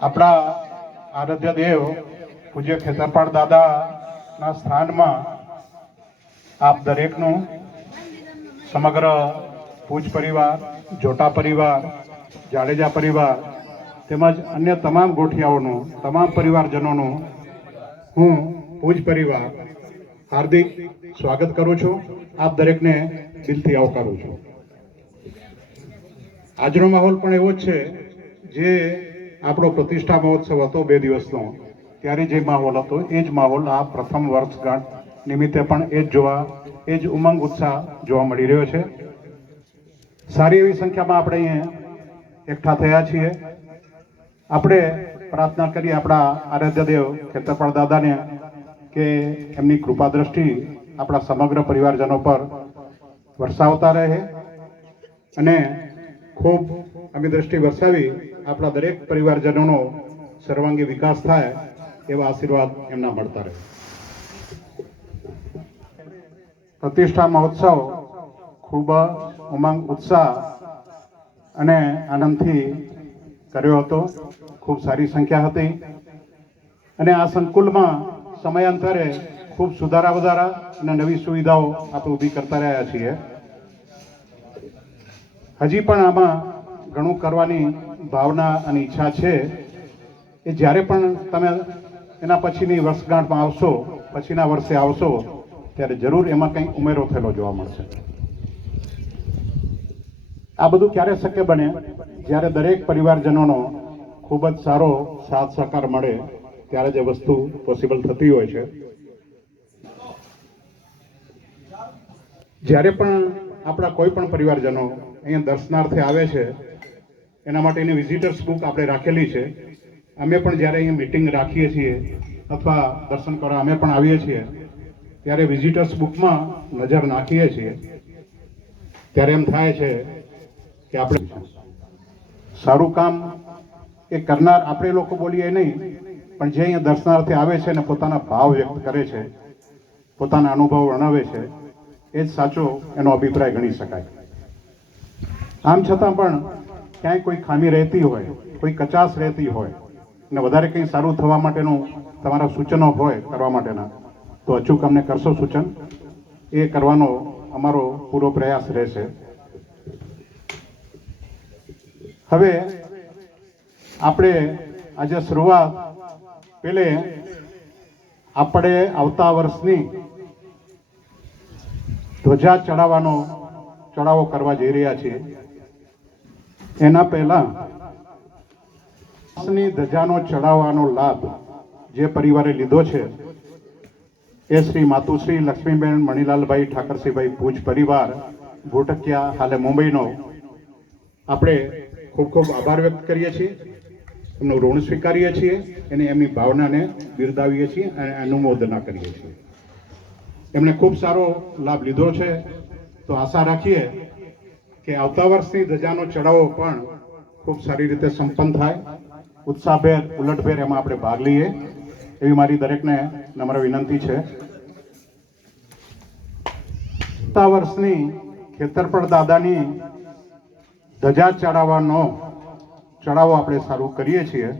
આપણા આરાધ્ય દેવ, પૂજ્ય ખેતરપાળ દાદાના સ્થાનમાં આપ દરેકનું સમગ્ર પૂજ પરિવાર, જોટા પરિવાર, જાડેજા પરિવાર તેમજ અન્ય તમામ ગોઠિયાઓનું, તમામ પરિવારજનોનું હું પૂજ પરિવાર હાર્દિક સ્વાગત કરું છું. આપ દરેકને દિલથી આવકારું છું. આજનો માહોલ પણ એવો જ છે જે આપણો પ્રતિષ્ઠા મહોત્સવ હતો બે દિવસનો. ત્યારે જે માહોલ હતો, એ જ માહોલ આ પ્રથમ વર્ષગાંઠ નિમિત્તે પણ એ જ જોવા, એ જ ઉમંગ, ઉત્સાહ જોવા મળી રહ્યો છે. સારી એવી સંખ્યામાં આપણે અહીંયા એકઠા થયા છીએ. આપણે પ્રાર્થના કરીએ આપણા આરાધ્યદેવ ખેતરપાળ દાદાને કે એમની કૃપા દ્રષ્ટિ આપણા સમગ્ર પરિવારજનો પર વરસાવતા રહે અને ખૂબ અમે દ્રષ્ટિ વરસાવી આપણા દરેક પરિવારજનોનો સર્વાંગી વિકાસ થાય એવા આશીર્વાદ એમના મળતા રહે. પ્રતિષ્ઠા મહોત્સવ ખૂબ ઉમંગ, ઉત્સાહ અને આનંદથી કર્યો હતો. ખૂબ સારી સંખ્યા હતી. અને આ સંકુલમાં સમયાંતરે ખૂબ સુધારા વધારા અને નવી સુવિધાઓ આપણે ઊભી કરતા રહ્યા છીએ. હજી પણ આમાં ઘણું કરવાની ભાવના અને ઈચ્છા છે એ જ્યારે પણ તમે એના પછીની વર્ષગાંઠમાં આવશો, પછીના વર્ષે આવશો, ત્યારે જરૂર એમાં કંઈક ઉમેરો થયેલો જોવા મળશે. આ બધું ક્યારે શક્ય બને? જ્યારે દરેક પરિવારજનોનો ખૂબ જ સારો સાથ સહકાર મળે, ત્યારે જ વસ્તુ પોસિબલ થતી હોય છે. જ્યારે પણ આપણા કોઈ પણ પરિવારજનો અહીંયા દર્શનાર્થે આવે છે એના માટેની વિઝિટર્સ બુક આપણે રાખેલી છે. અમે પણ જ્યારે અહીંયા મિટિંગ રાખીએ છીએ અથવા દર્શન કરવા અમે પણ આવીએ છીએ, ત્યારે વિઝિટર્સ બુકમાં નજર નાખીએ છીએ. ત્યારે એમ થાય છે કે આપણે સારું કામ એ કરનાર આપણે લોકો બોલીએ નહીં, પણ જે અહીંયા દર્શનાર્થે આવે છે ને પોતાના ભાવ વ્યક્ત કરે છે, પોતાના અનુભવ વર્ણવે છે, એ જ સાચો એનો અભિપ્રાય ગણી શકાય. આમ છતાં પણ ક્યાંય કોઈ ખામી રહેતી હોય, કોઈ કચાશ રહેતી હોય અને વધારે કંઈ સારું થવા માટેનું તમારા સૂચનો હોય કરવા માટેના, તો અચૂક અમને કરશો સૂચન. એ કરવાનો અમારો પૂરો પ્રયાસ રહેશે. હવે આપણે આજે શરૂઆત પેલે આપણે આવતા વર્ષની ધ્વજા ચડાવવાનો, ચડાવો કરવા જઈ રહ્યા છીએ. એના પહેલા ની ધજાનો ચડાવવાનો લાભ જે પરિવારે લીધો છે, એ શ્રી માતુશ્રી લક્ષ્મીબેન મણિલાલભાઈ ઠાકરસિંહભાઈ ભુજ પરિવાર ભૂટકિયા હાલે મુંબઈનો, આપણે ખૂબ ખૂબ આભાર વ્યક્ત કરીએ છીએ. એમનું ઋણ સ્વીકારીએ છીએ અને એમની ભાવનાને બિરદાવીએ છીએ અને અનુમોદના કરીએ છીએ. એમણે ખૂબ સારો લાભ લીધો છે. તો આશા રાખીએ કે આવતા વર્ષની ધજાનો ચડાવો પણ ખૂબ સારી રીતે સંપન્ન થાય. ઉત્સાહભેર, ઉલટભેર એમાં આપણે ભાગ લઈએ. એવી મારી દરેકને નમ્ર વિનંતી છે. આવતા વર્ષની ખેતરપડ દાદાની ધજા ચડાવવાનો ચડાવો આપણે સારું કરીએ છીએ.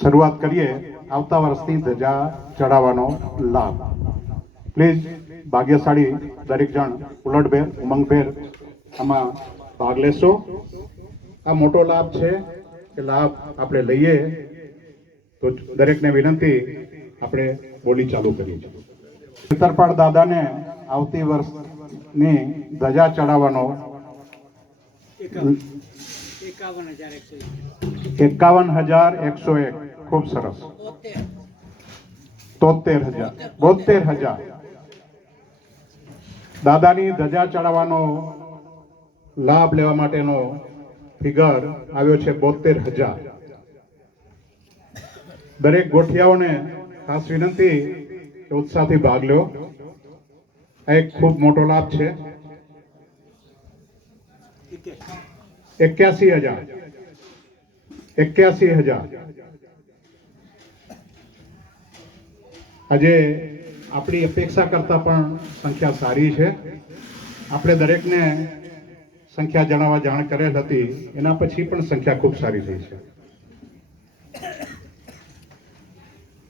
શરૂઆત કરીએ આવતા વર્ષની ધજા ચડાવવાનો લાભ. પ્લીઝ. ભાગ્યશાળી દરેક જણ ઉલટભેર, ઉમંગભેર આમાં ભાગ લેશો. આ મોટો લાભ છે કે લાભ આપણે લઈએ તો દરેકને વિનંતી આપણે બોલી ચાલુ કરીએ. ખેતરપાળ દાદાને આવતી વર્ષની ધજા ચડાવવાનો એકાવન હજાર એકસો એક. ખૂબ સરસ. તોતેર હજાર. બોતેર હજાર. દાદાની ધજા ચડાવવાનો લાભ લેવા માટેનો ફિગર આવ્યો છે બોતેર હજાર. દરેક ગોઠિયાઓને ખાસ વિનંતી ઉત્સાહથી ભાગ લો. આ એક ખૂબ મોટો લાભ છે. એક્યાસી હજાર. એક્યાસી હજાર. આજે આપણી અપેક્ષા કરતાં પણ સંખ્યા સારી છે. આપણે દરેકને સંખ્યા જણાવવા જાણ કરેલ હતી, એના પછી પણ સંખ્યા ખૂબ સારી થઈ છે.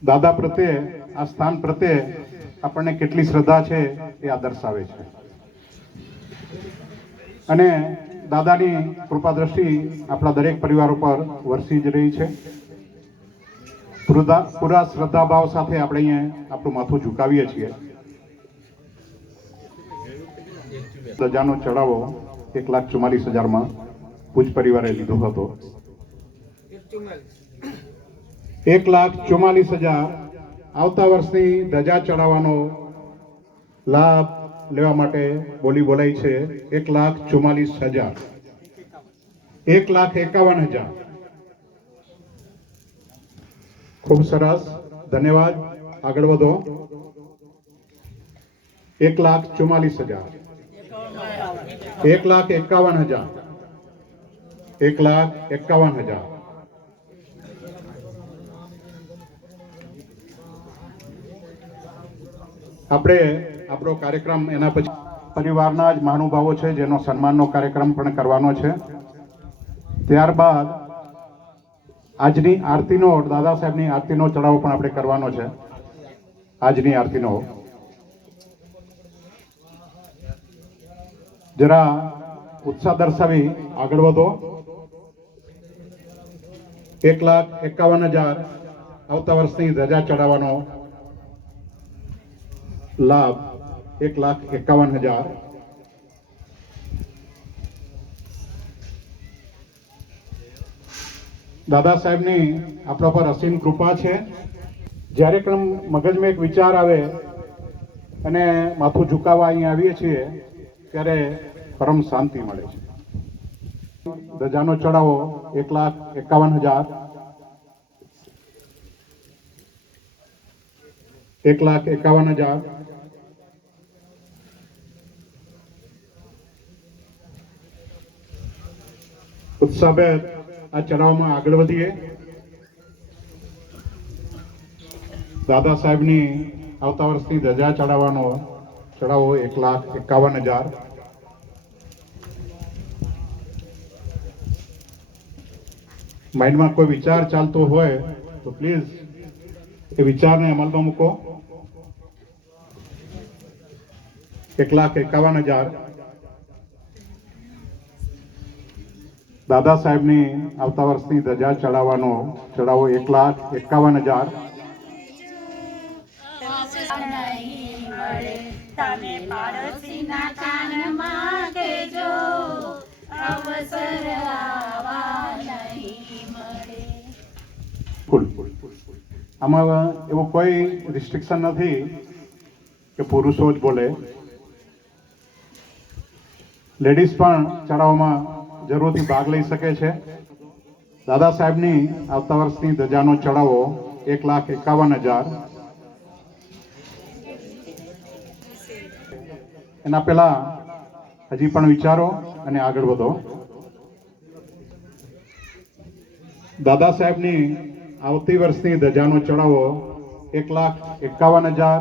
દાદા પ્રત્યે, આ સ્થાન પ્રત્યે આપણને કેટલી શ્રદ્ધા છે એ આ દર્શાવે છે. અને દાદાની કૃપા દ્રષ્ટિ આપણા દરેક પરિવાર ઉપર વરસી જ રહી છે. પૂરા પૂરા શ્રદ્ધાભાવ સાથે આપણે અહીંયા આપણું માથું ઝુકાવીએ છીએ. ધજાનો ચડાવો એક લાખ ચુમ્માલીસ હજારમાં ભુજ પરિવારે લીધો હતો. એક લાખ ચુમ્માલીસ હજાર આવતા વર્ષની ધજા ચડાવવાનો લાભ લેવા માટે બોલી બોલાઈ છે. એક લાખ ચુમ્માલીસ હજાર. એક લાખ એકાવન હજાર. ખૂબ સરસ. ધન્યવાદ. આગળ વધો. એક લાખ ચુમ્માલીસ હજાર. એક લાખ એકાવન હજાર. એક લાખ એકાવન હજાર. આપણે આપણો કાર્યક્રમ એના પછી પરિવારના જ મહાનુભાવો છે, જેનો સન્માનનો કાર્યક્રમ પણ કરવાનો છે. ત્યારબાદ આજની આરતીનો, દાદા સાહેબની આરતીનો ચડાવો પણ આપણે કરવાનો છે. આજની આરતીનો. જરા ઉત્સાહ દર્શાવી આગળ વધો. એક લાખ એકાવન હજાર આવતા વર્ષની ધજા ચડાવવાનો લાભ એક લાખ એકાવન હજાર દાદા સાહેબની આપણા પર અસીમ કૃપા છે. જ્યારે પણ મગજમાં એક વિચાર આવે અને માથું ઝુકાવવા અહીંયા આવીએ છીએ, ત્યારે પરમ શાંતિ મળે છે. ધજાનો ચડાવો એક લાખ એકાવન હજાર. એક લાખ એકાવન હજાર. ઉત્સાહભેર આ ચડાવમાં આગળ વધીએ. દાદા સાહેબની આવતા વર્ષની ધજા ચડાવવાનો ચડાવો એક લાખ એકાવન હજાર. માઇન્ડમાં કોઈ વિચાર ચાલતો હોય તો પ્લીઝ એ વિચારને અમલમાં મૂકો. એક લાખ એકાવન હજાર. દાદા સાહેબની આવતા વર્ષની ધજા ચડાવવાનો, ચડાવો એક લાખ એકાવન હજાર. આમાં એવું કોઈ રિસ્ટ્રિક્શન નથી કે પુરુષો જ બોલે. લેડીઝ પણ ચડાવવામાં જરૂરથી ભાગ લઈ શકે છે. દાદા સાહેબની આવતા વર્ષની ધજાનો ચડાવો એક લાખ એકાવન હજાર. એના પહેલા હજી પણ વિચારો અને આગળ વધો. દાદા સાહેબની આવતી વર્ષની ધજાનો ચડાવો એક લાખ એકાવન હજાર.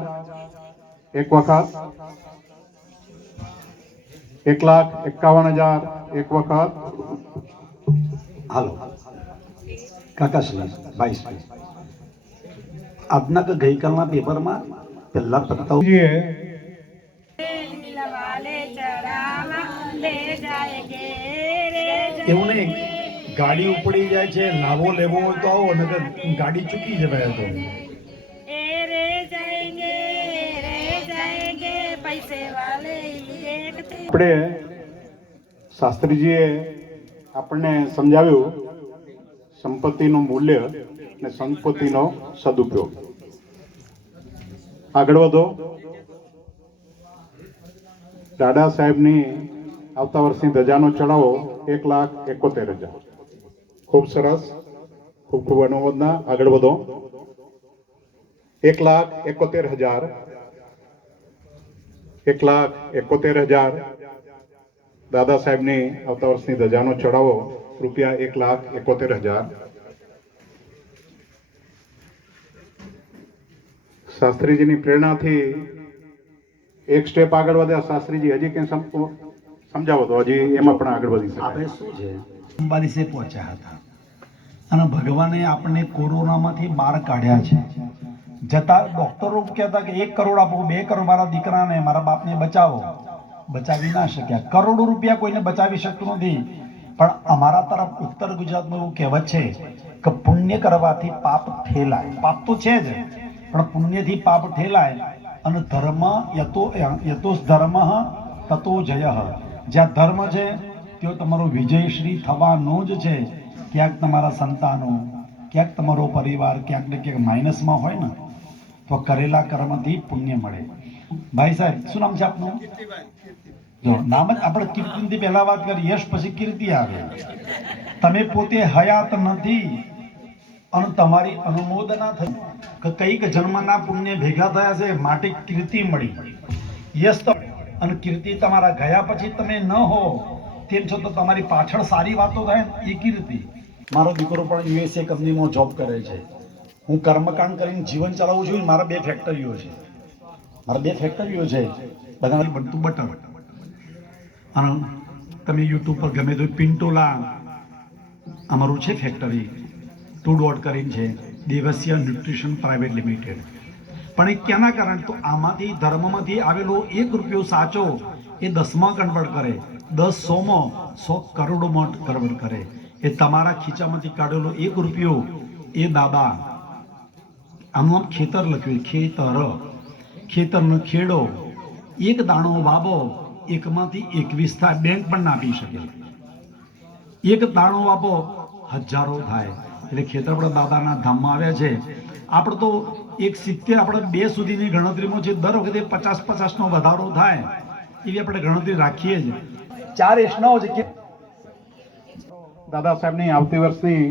એક વખત એક લાખ એકાવન હજાર એક વખત. હાલો. કાકાશ્રી ભાઈ આજના કે ગઈકાલના પેપરમાં પહેલા પત્તા એવું નહીં. ગાડી ઉપડી જાય છે લાવો લેવો હોય તો આવો નકર ગાડી ચૂકી જવાય તો. એ રે જાયગે રે જાયગે પૈસે આપણે શાસ્ત્રીજીએ આપણને સમજાવ્યું સંપત્તિનું મૂલ્ય અને સંપત્તિનો સદુપયોગ. આગળ વધો. દાદા સાહેબની આવતા વર્ષની ધજાનો ચડાવો એક લાખ એકોતેર હજાર. ખૂબ સરસ. ખૂબ ખૂબ અનુમોદના. આગળ વધો. એક લાખ એકોતેર હજાર. એક લાખ એકોતેર હજાર. દાદા સાહેબની આવતા વર્ષની ધજાનો ચડાવો રૂપિયા એક લાખ એકોતેર હજાર. શાસ્ત્રીજીની પ્રેરણાથી એક સ્ટેપ આગળ વધ્યા. શાસ્ત્રીજી, હજી કંઈ સમજાવો તો, હજી એમાં પણ આગળ વધી આપણે અંબારીસે પહોંચ્યા હતા. અને ભગવાને આપણને કોરોનામાંથી બહાર કાઢ્યા છે. જતા ડોક્ટરો કહેતા કે એક કરોડ આપો, બે કરોડ મારા દીકરાને, મારા બાપને બચાવો. બચાવી ના શક્યા. કરોડો રૂપિયા કોઈને બચાવી શકતું નથી. પણ અમારા તરફ ઉત્તર ગુજરાતમાં એવું કહેવત છે કે પુણ્ય કરવાથી પાપ ઠેલાય. પાપ તો છે જ, પણ પુણ્યથી પાપ ઠેલાય અને ધર્મ યતો યતો ધર્મ તતો જય. જ્યાં ધર્મ છે તેઓ તમારો વિજયશ્રી થવાનો જ છે. ક્યાંક તમારા સંતાનો, ક્યાંક તમારો પરિવાર, ક્યાંક ને ક્યાંક માઇનસમાં હોય ને, તો કરેલા કર્મથી પુણ્ય મળે. ભાઈ સાહેબ, શું નામ છે આપનું? જો, નામ જ આપણે કીર્તિથી પહેલા વાત કરી, યશ પછી કીર્તિ આવે. તમે પોતે હયાત નથી અને તમારી અનુમોદના થઈ કે કંઈક જન્મના પુણ્ય ભેગા થયા છે, માટે કીર્તિ મળી. યશ અને કીર્તિ તમારા ગયા પછી તમે ન હો, તેમ છતાં તમારી પાછળ સારી વાતો થાય એ કીર્તિ. મારો દીકરો પણ યુએસએ કંપનીમાં જોબ કરે છે. હું કર્મકાંડ કરીને જીવન ચલાવું છું મારા બે ફેક્ટરીઓ છે. મારા બે ફેક્ટરીઓ છે. બધા બનતું બટર. અને તમે યુટ્યુબ પર ગમે તો પિન્ટોલા, અમારું છે ફેક્ટરી ટુ ડોટ કરીને છે, દેવસિયા ન્યુટ્રિશન પ્રાઇવેટ લિમિટેડ. પણ એ ક્યાંના કારણ? તો આમાંથી, ધર્મમાંથી આવેલો એક રૂપિયો સાચો, એ દસમાં કન્વર્ટ કરે. દસ સોમાં સો કરોડોમાં કન્વર્ટ કરે. એ તમારા ખીચામાંથી કાઢેલો એક રૂપિયો, એ દાદા. આનું આમ ખેતર લખ્યું ખેતર. ખેતરનો ખેડો એક દાણો વાવો એકમાંથી એકવીસ થાય બેંક પણ ના આપી શકે. એક દાણો વાવો હજારો થાય. એટલે ખેતર આપણા દાદાના ધામમાં આવ્યા છે. આપણે તો એક સિત્તેર આપણે બે સુધીની ગણતરીમાં છે દર વખતે પચાસ પચાસનો વધારો થાય એવી આપણે ગણતરી રાખીએ જ ચાર એસનાઓ છે કે દાદા સાહેબની આવતી વર્ષની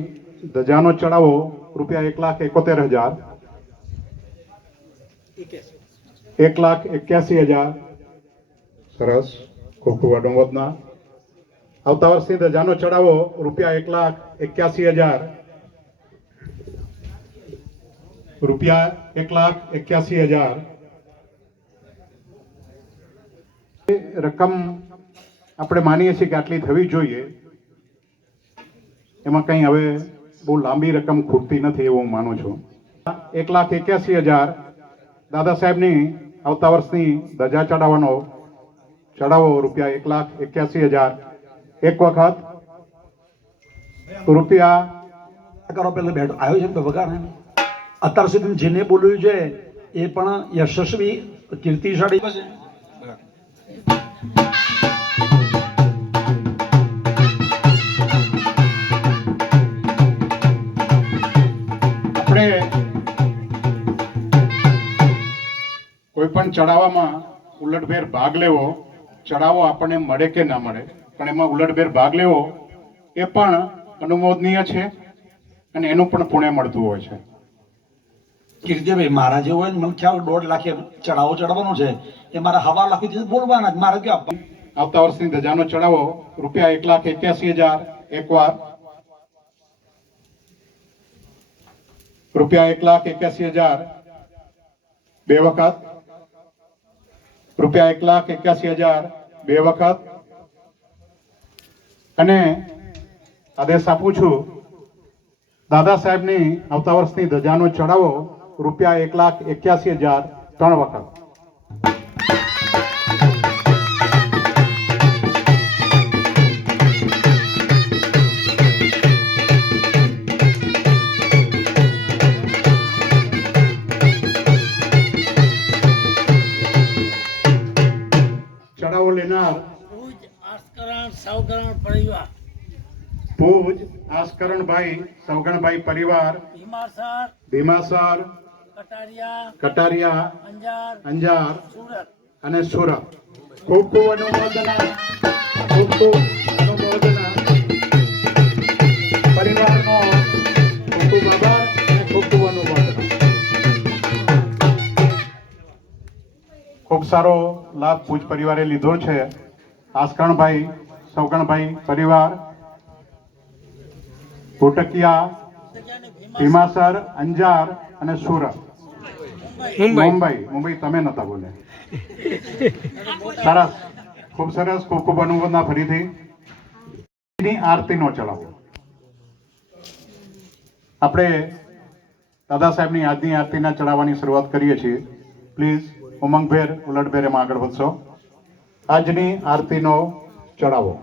ધજાનો ચડાવો રૂપિયા એક લાખ એકોતેર હજાર. એક લાખ એક્યાસી હજાર. સરસ. ખૂબ ખૂબ અનુમોદના આવતા વર્ષની ધજાનો ચડાવો, રૂપિયા એક લાખ એક્યાસી હજાર. રૂપિયા એક લાખ એક્યાસી હજાર. રકમ આપણે માનીએ છીએ કે આટલી થવી જોઈએ. એમાં કંઈ હવે બહુ લાંબી રકમ ખૂટતી નથી એવું હું માનું છું. એક લાખ એક્યાસી હજાર. દાદા સાહેબની આવતા વર્ષની ધજા ચડાવવાનો ચડાવો રૂપિયા એક લાખ એક્યાસી હજાર. એક વખત રૂપિયા કરો પેલા બેઠો આવ્યો છે વગાડ અત્યાર સુધી જેને બોલ્યું છે એ પણ યશસ્વી, કીર્તિશાળી. પણ ચડાવવામાં ઉલટભેર ભાગ લેવો ચડાવો આપણને મળે કે ના મળે પણ એમાં ઉલટભેર ભાગ લેવો એ પણ અનુમોદનીય છે અને એનું પણ પુણે મળતું હોય છે. કીર્તિભાઈ મારા જેવો હોય મને ખ્યાલ દોઢ લાખે ચડાવો ચડાવવાનો છે એ મારા હવા લાખી દીધું બોલવાના જ મારે ક્યાં આપવાનું? આવતા વર્ષની ધજાનો ચડાવો રૂપિયા એક લાખ એક્યાસી હજાર એકવાર. રૂપિયા એક લાખ એક્યાસી હજાર બે વખત. રૂપિયા એક લાખ એક્યાસી હજાર બે વખત. અને આદેશ આપું છું, દાદા સાહેબની આવતા વર્ષની ધજાનો ચડાવો, રૂપિયા એક લાખ એક્યાસી હજાર ત્રણ વખત. આસ્કરણભાઈ સૌગણભાઈ પરિવાર ભીમાસર ભીમાસર કટારિયા કટારિયા અંજાર અંજાર સુરત. અને સુરત. ખૂબ ખૂબ અનુમોદના ખૂબ ખૂબ અનુમોદના પરિવારનો ખૂબ ખૂબ આભાર અને ખૂબ ખૂબ અનુમોદના ખૂબ સારો લાભ પૂજ પરિવારે લીધો છે. આસ્કરણભાઈ સૌગણભાઈ પરિવાર ભૂટકિયા ભીમાસર અંજાર અને સુરત. મુંબઈ. મુંબઈ. તમે નતા બોલે સરસ. ખૂબ સરસ ખૂબ ખૂબ અનુમોદના ફરીથી. આરતી આરતીનો ચડાવો આપણે દાદા સાહેબની આજની આરતીના ચડાવવાની શરૂઆત કરીએ છીએ. પ્લીઝ ઉમંગભેર ઉલટભેર એમાં આગળ વધશો. આજની આરતીનો ચડાવો.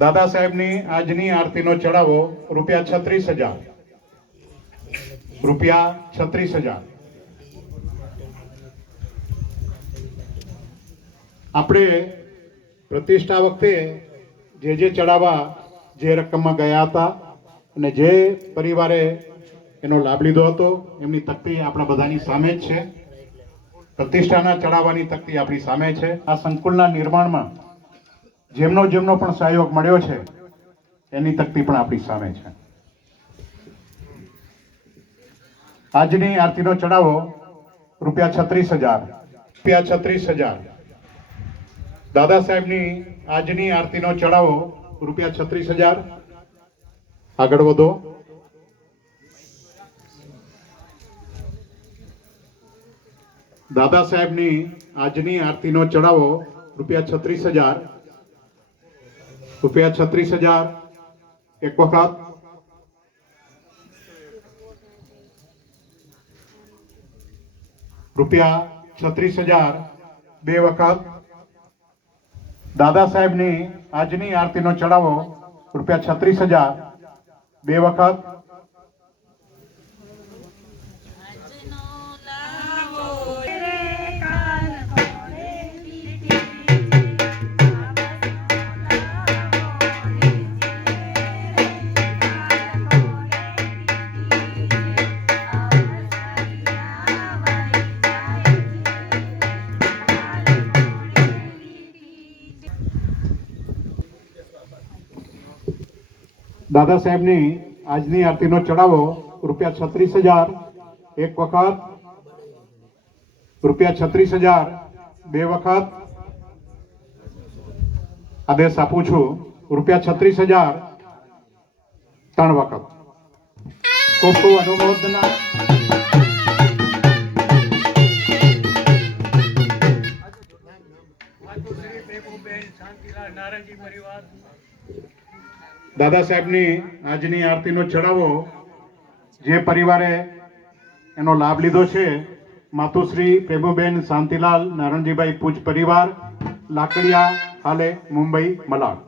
દાદા સાહેબની આજની આરતીનો ચડાવો રૂપિયા છત્રીસ હજાર. રૂપિયા છત્રીસ હજાર. આપણે પ્રતિષ્ઠા વખતે જે જે ચડાવવા જે રકમમાં ગયા હતા અને જે પરિવારે એનો લાભ લીધો હતો, એમની તકતી આપણા બધાની સામે જ છે. પ્રતિષ્ઠાના ચડાવવાની તકતી આપણી સામે છે. આ સંકુલના નિર્માણમાં જેમનો જેમનો પણ સહયોગ મળ્યો છે, એની તકતી પણ આપણી સામે છે. આજની આરતીનો ચડાવો રૂપિયા છત્રીસ હજાર. રૂપિયા છત્રીસ હજાર. દાદા સાહેબની આજની આરતીનો ચડાવો રૂપિયા છત્રીસ હજાર. આગળ વધો. દાદા સાહેબની આજની આરતીનો ચડાવો રૂપિયા છત્રીસ હજાર. રૂપિયા છત્રીસ હજાર. એક વખત. રૂપિયા છત્રીસ હજાર. બે વખત. દાદા સાહેબની આજની આરતીનો ચડાવો. રૂપિયા છત્રીસ હજાર. બે વખત. દાદા સાહેબની આજની આરતીનો ચડાવો રૂપિયા છત્રીસ હજાર, એક વખત. રૂપિયા છત્રીસ હજાર, બે વખત. આદેશ આપું છું, રૂપિયા છત્રીસ હજાર, ત્રણ વખત. ખૂબ ખૂબ અનુમોદના દાદા સાહેબની આજની આરતીનો ચડાવો જે પરિવારે એનો લાભ લીધો છે, માતુશ્રી પ્રેમુબેન શાંતિલાલ, નારણજીભાઈ પૂજ પરિવાર, લાકડિયા હાલે મુંબઈ, મલાડ.